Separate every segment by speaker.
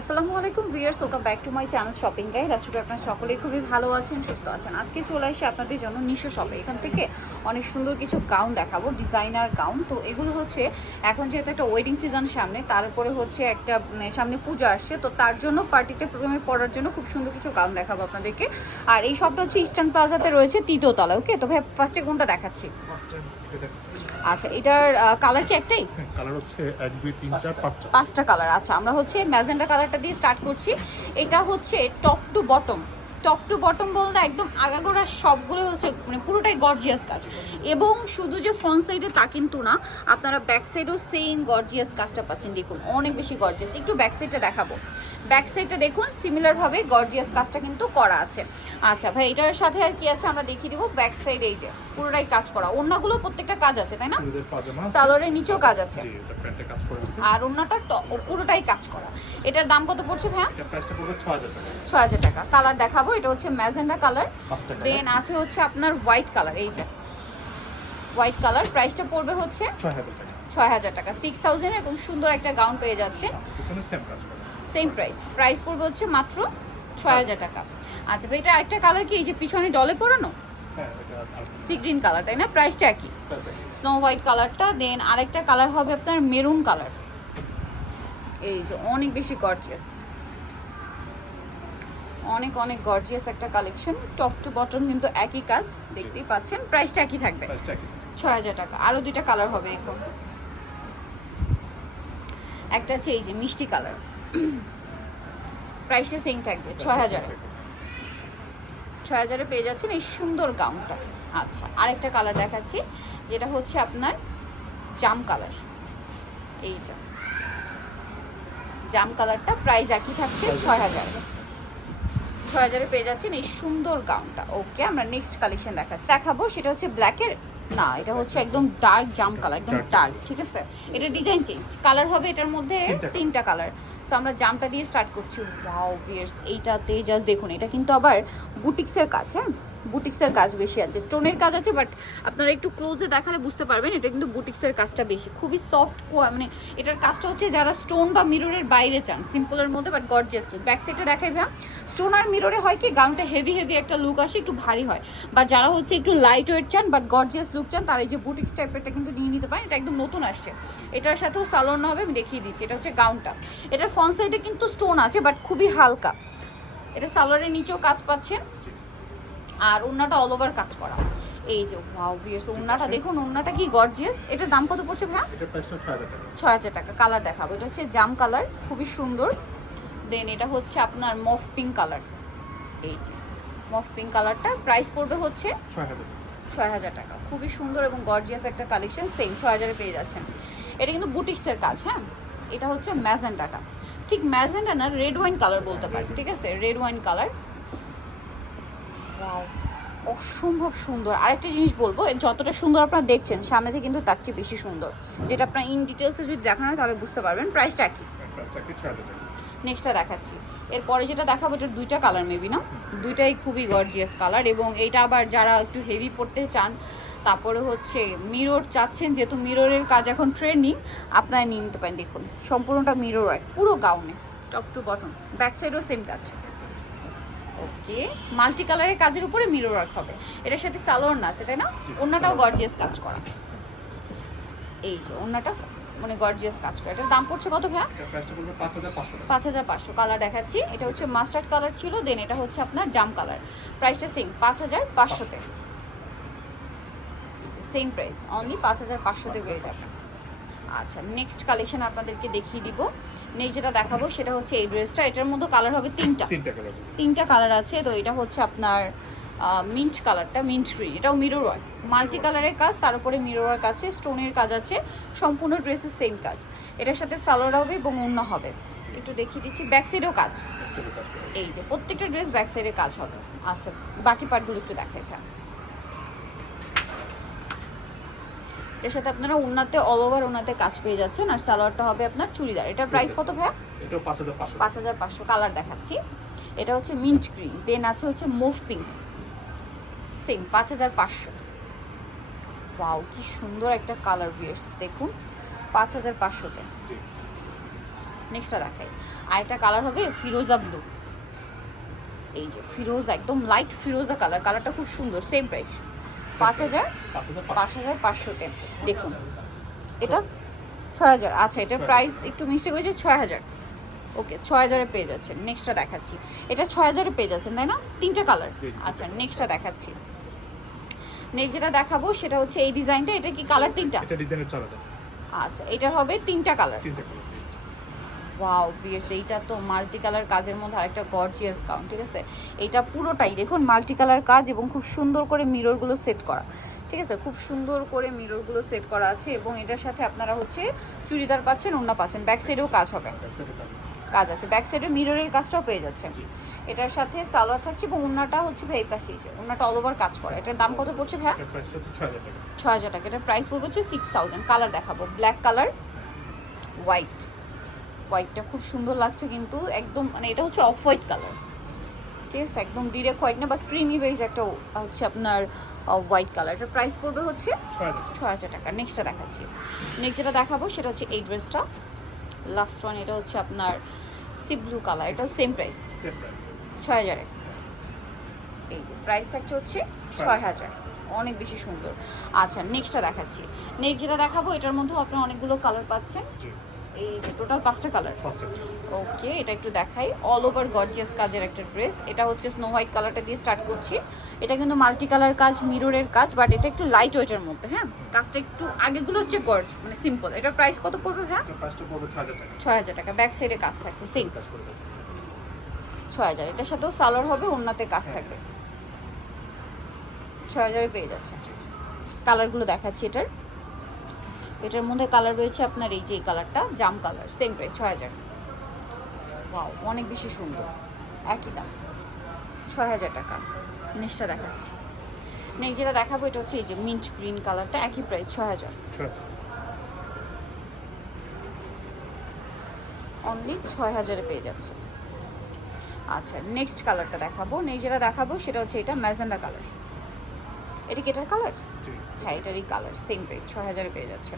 Speaker 1: আসসালামু আলাইকুম viewers welcome back to my channel shopping guide আসলে আপনারা সকলেই খুবই ভালো আছেন সুস্থ আছেন। আজকে চলে আসি আপনাদের জন্য নিশো শপে এখান থেকে অনেক সুন্দর কিছু গাউন দেখাবো ডিজাইনার গাউন তো এগুলো হচ্ছে এখন যেহেতু একটা ওয়েডিং সিজন সামনে তারপরে হচ্ছে একটা মানে, সামনে পুজো আসছে তো তার জন্য পার্টিতে প্রোগ্রামে পড়ার জন্য খুব সুন্দর কিছু গাউন দেখাবো আপনাদেরকে। আর এই শপটা হচ্ছে ইস্টার্ন প্লাজাতে রয়েছে তৃতীয় তলা ওকে তো ভাই ফার্স্টে কোনটা দেখাচ্ছি? আচ্ছা এটার কালার কি একটাই?
Speaker 2: কালার হচ্ছে এক দুই তিন চার পাঁচটা।
Speaker 1: পাঁচটা। কালার আচ্ছা আমরা হচ্ছে ম্যাজেন্ডা কালারটা দিয়ে স্টার্ট করছি। এটা হচ্ছে top to bottom top to bottom বলতে একদম আগাগোড়া সবগুলো হচ্ছে মানে পুরোটাই গর্জিয়াস কাজ। এবং শুধু যে ফ্রন্ট সাইডে তা কিন্তু না আপনারা ব্যাক সাইডেও সেম গর্জিয়াস কাজটা পাচ্ছেন। দেখুন অনেক বেশি গর্জিয়াস একটু ব্যাক সাইডটা দেখাবো। ব্যাক সাইডটা দেখুন সিমিলারভাবে গর্জিয়াস কাজটা কিন্তু করা আছে। আচ্ছা ভাই এটার সাথে আর কি আছে আমরা দেখিয়ে দিব ব্যাক সাইড এই যে পুরোটাই কাজ করা। অন্যগুলো প্রত্যেকটা কাজ আছে তাই না? সালোয়ারের নিচেও কাজ আছে। আর ওনাটা পুরোটাই কাজ করা। এটার দাম কত পড়ছে ভাইয়া?
Speaker 2: এটা প্রাইসটা পড়বে 6000 টাকা।
Speaker 1: ছ হাজার টাকা। কালার দেখাবো এটা হচ্ছে ম্যাজেন্ডা কালার দেন আছে হচ্ছে আপনার হোয়াইট কালার এই যে। হোয়াইট কালার প্রাইসটা পড়বে হচ্ছে
Speaker 2: 6000
Speaker 1: ছয় হাজার টাকা। সিক্স থাউজেন্ড এরকম সুন্দর একটা গাউন পেয়ে যাচ্ছে
Speaker 2: এখানে সেম
Speaker 1: প্রাইস প্রাইস পড়বে হচ্ছে মাত্র ছয় হাজার টাকা। আচ্ছা ভাই এটা একটা কালার কি? এই যে পিছনে ডলে পড়ানো
Speaker 2: হ্যাঁ
Speaker 1: সি গ্রিন কালার তাই না? প্রাইসটা একই। স্নো হোয়াইট কালারটা দেন আরেকটা কালার হবে আপনার মেরুন কালার এই যে অনেক বেশি গর্জিয়াস অনেক অনেক গর্জিয়াস একটা কালেকশন টপ টু বটম কিন্তু একই কাজ দেখতেই পাচ্ছেন। প্রাইসটা একই থাকবে। ছয় হাজার টাকা। আরও দুইটা কালার হবে এখন। একটা আছে এই যে মিষ্টি কালার প্রাইসটা সেম থাকবে ছয় হাজারে। ছয় হাজারে পেয়ে যাচ্ছেন এই সুন্দর গাউনটা। আচ্ছা আরেকটা কালার দেখাচ্ছি যেটা হচ্ছে আপনার জাম কালার এই জাম জাম কালারটা প্রাইস একই থাকছে ছয় হাজার। ছয় হাজারে। পেয়ে যাচ্ছেন এই সুন্দর গাউনটা। ওকে আমরা নেক্সট কালেকশন দেখাচ্ছি। দেখাবো সেটা হচ্ছে ব্ল্যাকের না এটা হচ্ছে একদম ডার্ক জাম কালার একদম. ডার্ক ঠিক আছে? এটা ডিজাইন চেঞ্জ কালার হবে এটার মধ্যে
Speaker 2: তিনটা।
Speaker 1: তিনটা কালার সো আমরা জামটা দিয়ে স্টার্ট করছি। ওয়াও বিয়ার্স এইটাতে জাস্ট দেখুন এটা কিন্তু আবার বুটিক্সের কাজ হ্যাঁ? বুটিক্সের কাজ বেশি আছে। স্টোনের কাজ আছে বাট আপনারা একটু ক্লোজে দেখালে বুঝতে পারবেন, এটা কিন্তু বুটিক্সের কাজটা বেশি। খুবই সফট মানে এটার কাজটা হচ্ছে যারা স্টোন বা মিররের বাইরে চান সিম্পলের মধ্যে বাট গর্জিয়াস লুক ব্যাক সাইডে দেখাই ভ্যাম স্টোন আর মিররে হয় কি গাউনটা হেভি হেভি একটা লুক আসে, একটু ভারী হয়। বা যারা হচ্ছে একটু লাইট ওয়েট চান বাট গর্জিয়াস লুক চান, তারা এই যে বুটিক্স টাইপেরটা কিন্তু নিয়ে নিতে পারেন। এটা একদম নতুন আসছে। এটার সাথেও সালোয়ার না হবে, আমি দেখিয়ে দিচ্ছি। এটা হচ্ছে গাউনটা এটার ফ্রন্ট সাইডে কিন্তু স্টোন আছে বাট খুবই হালকা। এটা সালোয়ারের নিচেও কাজ পাচ্ছেন। আর ওন্নাটা অল ওভার কাজ করা। এই যে ওয়াও বিয়ার্স ওন্নাটা দেখুন ওন্নাটা কি গর্জিয়াস এটার দাম কত পড়ছে ভাই
Speaker 2: এটা প্রাইসটা 6000 টাকা।
Speaker 1: ছয় হাজার টাকা কালার দেখাবো। এটা হচ্ছে জাম কালার খুবই সুন্দর। দেন এটা হচ্ছে আপনার মফ পিঙ্ক কালার এই যে মফ পিঙ্ক কালারটা প্রাইস পড়বে হচ্ছে
Speaker 2: 6000 টাকা।
Speaker 1: ছয় হাজার টাকা। খুবই সুন্দর এবং গর্জিয়াস একটা কালেকশন সেম ছয় হাজারে পেয়ে যাচ্ছেন। এটা কিন্তু বুটিক্সের কাজ হ্যাঁ? এটা হচ্ছে ম্যাজেন্ডাটা। ঠিক ম্যাজেন্ডা না রেড ওয়াইন কালার বলতে পারেন ঠিক আছে? রেড ওয়াইন কালার অসম্ভব সুন্দর। আরেকটা জিনিস বলব, যতটা সুন্দর আপনারা দেখছেন, সামনে থেকে কিন্তু তার চেয়ে বেশি সুন্দর। যেটা আপনার ইন ডিটেলসে যদি দেখানো হয় তাহলে বুঝতে পারবেন। প্রাইসটা কি
Speaker 2: প্রাইসটা কি? 6000
Speaker 1: নেক্সটটা দেখাচ্ছি। এরপরে যেটা দেখাবো, এটা দুইটা কালার মেবি না? দুইটাই খুবই গর্জিয়াস কালার এবং এইটা আবার যারা একটু হেভি পড়তে চান, তারপরে হচ্ছে মিরর চাচ্ছেন, যেহেতু মিররের কাজ এখন ট্রেন্ডিং আপনারা নিয়ে নিতে পারেন, দেখুন। সম্পূর্ণটা মিরর হয় পুরো গাউনে টপ টু বটম ব্যাক সাইডও সেম কাজ। ওকে। মাল্টি কালারের কাজের উপরে মিরর ওয়ার্ক হবে। এটার সাথে সালোয়ার না আছে তাই না? অন্যটাও গর্জিয়াস কাজ করা। এই যে অন্যটা মানে গর্জিয়াস কাজ করা। এটার দাম পড়ছে কত ভাইয়া?
Speaker 2: এটা প্রাইসটা পড়বে 5500 টাকা।
Speaker 1: পাঁচ হাজার পাঁচশো। কালার দেখাচ্ছি। এটা হচ্ছে মাস্টার্ড কালার ছিল দেন এটা হচ্ছে আপনার জাম কালার প্রাইসটা সেম পাঁচ হাজার পাঁচশোতে। সেম প্রাইস অনলি পাঁচ হাজার পাঁচশোতে পেয়ে যাবে। আচ্ছা নেক্সট কালেকশন আপনাদেরকে দেখিয়ে দিব। নেক্সট যেটা দেখাবো সেটা হচ্ছে এই ড্রেসটা এটার মধ্যে কালার হবে তিনটা।
Speaker 2: তিনটা কালার
Speaker 1: তিনটা কালার আছে। তো এটা হচ্ছে আপনার মিন্ট কালারটা মিন্ট গ্রিন এটাও মিরর ওয়ার্ক মাল্টি কালারের কাজ তার উপরে মিরর ওয়ার্ক আছে স্টোনের কাজ আছে সম্পূর্ণ ড্রেসের সেম কাজ। এটার সাথে সালোয়ার হবে এবং অন্য হবে। একটু দেখিয়ে দিচ্ছি। ব্যাক সাইডেও কাজ। এই যে প্রত্যেকটা ড্রেস ব্যাক সাইডে কাজ হবে। আচ্ছা বাকি পার্টগুলো একটু দেখাই ভ্যাম এর সাথে আপনারা উন্নাতে অল ওভার উন্নাতে কাজ পেয়ে যাচ্ছেন। আর সালোয়ারটা হবে আপনার চুড়িদার। এটার প্রাইস কত ভাইয়া?
Speaker 2: এটাও 5500
Speaker 1: পাঁচ হাজার পাঁচশো কালার দেখাচ্ছি। এটা হচ্ছে মিন্ট গ্রিন দেন আছে হচ্ছে মুভ পিঙ্ক সেম পাঁচ হাজার পাঁচশো। ওয়াও কি সুন্দর একটা কালার বিয়ার্স দেখুন পাঁচ হাজার পাঁচশোতে
Speaker 2: জি।
Speaker 1: নেক্সটটা দেখাই। আর একটা কালার হবে ফিরোজা ব্লু এই যে ফিরোজা একদম লাইট ফিরোজা কালার কালারটা খুব সুন্দর সেম প্রাইস পাঁচ হাজার
Speaker 2: পাঁচ হাজার
Speaker 1: পাঁচ
Speaker 2: পাঁচশো।
Speaker 1: হাজার পাঁচশোতে। দেখুন এটা ছয় হাজার। আচ্ছা এটার প্রাইস একটু মিস্টেক হয়েছে ছয় হাজার। ওকে ছয় হাজারে পেয়ে যাচ্ছেন। নেক্সটটা দেখাচ্ছি। এটা ছয় হাজারে পেয়ে যাচ্ছেন তাই না? তিনটা কালার আচ্ছা নেক্সটটা দেখাচ্ছি। নেক্সট যেটা দেখাবো সেটা হচ্ছে এই ডিজাইনটা এটা কি কালার তিনটা? আচ্ছা এটা হবে তিনটা কালার
Speaker 2: তিনটে কালার
Speaker 1: ওয়াও বিয়ার্স এইটা তো মাল্টি কালার কাজের মধ্যে আরেকটা গর্জিয়াস গাউন ঠিক আছে? এইটা পুরোটাই দেখুন মাল্টি কালার কাজ এবং খুব সুন্দর করে মিররগুলো সেট করা ঠিক আছে? খুব সুন্দর করে মিররগুলো সেট করা আছে এবং এটার সাথে আপনারা হচ্ছে চুড়িদার পাচ্ছেন ওন্না পাচ্ছেন ব্যাক সাইডেও কাজ হবে।
Speaker 2: কাজ আছে।
Speaker 1: ব্যাক সাইডে মিররের কাজটাও পেয়ে যাচ্ছেন।
Speaker 2: জি।
Speaker 1: এটার সাথে সালোয়ার থাকছে এবং ওন্নাটা হচ্ছে ভাই পাশে ওন্নাটা অল ওভার কাজ করে। এটার দাম কত পড়ছে ভাই
Speaker 2: ছয় হাজার টাকা।
Speaker 1: এটার প্রাইস পড়বে হচ্ছে সিক্স থাউজেন্ড কালার দেখাবো ব্ল্যাক কালার হোয়াইট হোয়াইটটা খুব সুন্দর লাগছে কিন্তু একদম মানে এটা হচ্ছে অফ হোয়াইট কালার ঠিক আছে? একদম ডিরেক্ট হোয়াইট না বা ক্রিমি বেজ একটা হচ্ছে আপনার হোয়াইট কালার এটার প্রাইস পড়বে হচ্ছে
Speaker 2: ছ হাজার টাকা।
Speaker 1: নেক্সটটা দেখাচ্ছি। নেক্সট যেটা দেখাবো সেটা হচ্ছে এই ড্রেসটা লাস্ট ওয়ান এটা হচ্ছে আপনার সি ব্লু কালার এটা সেম প্রাইস ছয় হাজারে। এই প্রাইস থাকছে হচ্ছে ছয় হাজার। অনেক বেশি সুন্দর। আচ্ছা নেক্সটটা দেখাচ্ছি। নেক্সট যেটা দেখাবো এটার মধ্যেও আপনার অনেকগুলো কালার পাচ্ছেন। এই যে টোটাল পাঁচটা কালার ওকে এটা একটু দেখাই। অল ওভার গর্জিয়াস কাজের একটা ড্রেস এটা হচ্ছে স্নো হোয়াইট কালারটা দিয়ে স্টার্ট করছি। এটা কিন্তু মাল্টি কালার কাজ মিররের কাজ বাট এটা একটু লাইট ওয়েটের মধ্যে হ্যাঁ? কাজটা একটু আগেগুলোর চেয়ে গর্জ মানে সিম্পল এটার প্রাইস কত পড়বে হ্যাঁ
Speaker 2: ছয় হাজার টাকা।
Speaker 1: ব্যাক সাইডে কাজ থাকছে সেম ছয় হাজার। এটার সাথেও সালোয়ার হবে ওনাতে কাজ থাকবে। ছয় হাজারে পেয়ে যাচ্ছে। কালারগুলো দেখাচ্ছি এটার। এটার মধ্যে কালার রয়েছে আপনার এই যে কালারটা জাম কালার সেম প্রাইস ছয় হাজার। ওয়াও অনেক বেশি সুন্দর। একই দাম। ছয় হাজার টাকা। নেক্সটটা দেখাচ্ছি। নেক্সট যেটা দেখাবো এটা হচ্ছে এই যে মিন্ট গ্রিন কালারটা একই প্রাইস ছয় হাজার। অনলি ছয় হাজারে পেয়ে যাচ্ছে। আচ্ছা নেক্সট কালারটা দেখাবো। নেক্সট যেটা দেখাবো সেটা হচ্ছে এটা ম্যাজেন্ডা কালার এটা কি এটার কালার হ্যাঁ এটারই কালার সেম প্রাইস ছয় হাজারে পেয়ে যাচ্ছে।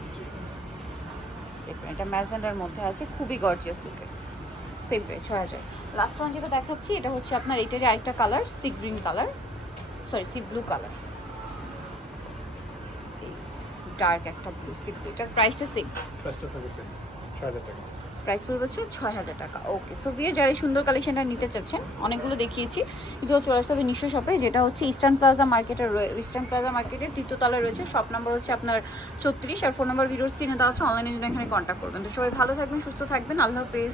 Speaker 1: দেখুন এটা ম্যাজেন্ডার মধ্যে আছে খুবই গর্জিয়াস লুকের সেম প্রাইস ছয় হাজার। লাস্ট ওয়ান যেটা দেখাচ্ছি এটা হচ্ছে আপনার এটারই আরেকটা colour sea green colour sorry sea blue colour dark একটা ব্লু সি ব্লু এটার প্রাইসটা সেম
Speaker 2: প্রাইসটা থাকবে সেম ছয় হাজার টাকা।
Speaker 1: প্রাইস পড়বে হচ্ছে ছয় হাজার টাকা ওকে সো বিয়ে যারা সুন্দর কালেকশনটা নিতে চাচ্ছেন, অনেকগুলো দেখিয়েছি, কিন্তু চলে আসতে হবে নিশ্চয় শপে যেটা হচ্ছে ইস্টার্ন প্লাজা মার্কেটের ইস্টার্ন প্লাজা মার্কেটের তৃতীয়তলায় রয়েছে শপ নাম্বার হচ্ছে আপনার ছত্রিশ আর ফোন নাম্বার ভিডিওস কিনে দেওয়া আছে অনলাইনের জন্য এখানে কন্ট্যাক্ট করবেন। তো সবাই ভালো থাকবেন, সুস্থ থাকবেন, আল্লাহ হাফেজ।